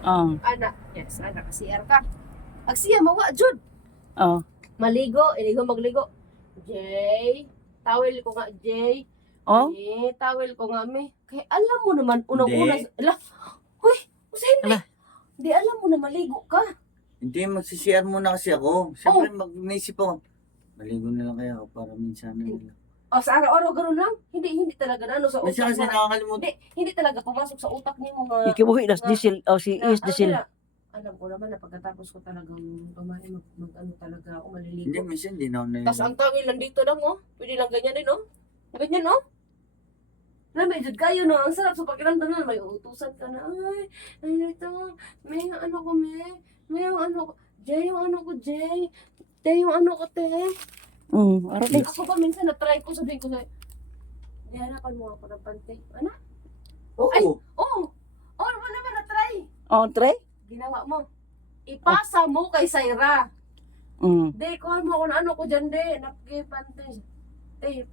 Oh. Anak, yes, anak ka CR ka. Ag siya mawa jud. Oh. Maligo, iligo magligo. Jay, tawel ko nga Jay. Oh. Tawel ko nga me. Kay alam mo naman unang-una, ala. Hoy, usahin Ala. na. Di alam mo na maligo ka. Hindi, magsisiyar muna kasi ako. Siyempre, mag-naisip ako. Maligo na lang kaya ako para minsan na lang. O sa araw-araw gano'n lang. Hindi talaga na ano sa Minsan utak kasi mo. nakakalimutan. Hindi talaga pumasok sa utak niyo mga Ikibuhi das diesel. Oh, si is diesel. alam ko naman na pagkatapos ko talagang kumain mag-ano talaga ako Hindi, maliligo. minsan hindi na ako na Tapos ang tawil lang dito lang oh. Pwede lang ganyan din oh. Ganyan oh. Na medyo kayo no, ang sarap sa pakiramdam na may uutusan ka na. Ay ito, may ano ko may ano ko. Jay, yung ano ko Jay. Te, yung ano ko te. Araw Ako pa minsan na-try ko, sabihin ko na, hanapan mo ako ng pante. Ano? Oo. Ay, oo. Oo, naman naman na-try. Oh, try? Ginawa mo. Ipasa mo kay Syra. De, kuhan mo ako na ano ko dyan, de. Napki, pante.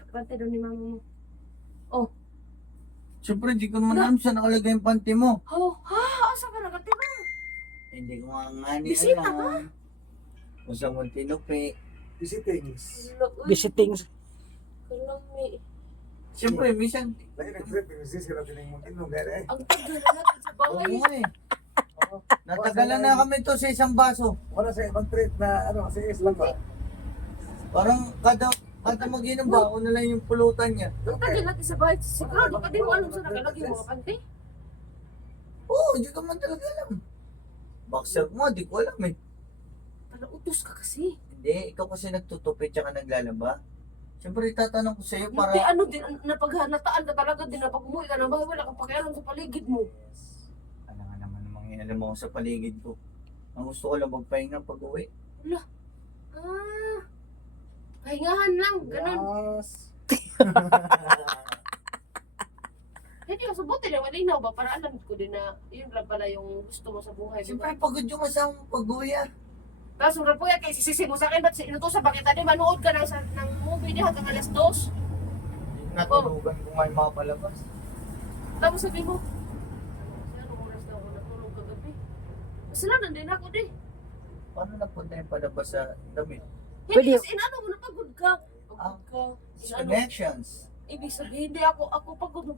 Pante doon ni mama mo. Siyempre, hindi ko naman alam saan nakalagay yung panty mo. Oh, asa ka nakatira? Hindi ko nga ni Bisita alam. Kung sa Muntinlupa. Visitings. Visitings. Kalami. Siyempre, minsan. Lagi nag-trip, bisis ka natin yung muntinong gaya eh. Ang tagal na natin sa Oo bahay. nga eh. Natagalan na kami to sa isang baso. Wala sa ibang trip na ano, kasi is lang ba? Parang kada mag-inom ba, ako na lang yung pulutan niya. Ang tagal natin sa bahay. Sigurado ka din mo alam sa nakalagay yung mga pante. Oo, hindi ko man talaga alam. Boxer ko nga, di ko alam eh. Utos ka kasi. Hindi, ikaw kasi nagtutupit tsaka naglalaba. Siyempre, tatanong ko sa'yo Hindi, para... ano din, napaghanataan ka talaga din na pag umuwi ka ng bahay, wala kang pakialam sa paligid mo. Ano nga naman namang inalam ako sa paligid ko. Ang gusto ko lang magpahinga pag uwi. Pahingahan lang, ganun. Yes. Hindi, subuti na malinaw ba? Para alam ko din na yun lang pala yung gusto mo sa buhay. Siyempre, Diba? pagod yung kasama mo pag uwi ah. Tapos sobrang puya kay sisisi mo sa akin, ba't inutusan pa kita din, manood ka ng movie di hanggang alas 2. Natulugan ko nga yung mga palabas. Tapos sabi mo, anong oras na ako natulog kagabi? Kasalanan din ako di. Paano napunta yung palabas sa damit? Hindi Pwede- kasi inano mo na pagod ka. Pagod ka. Inano, Connections. ibig sabihin, hindi ako pagod.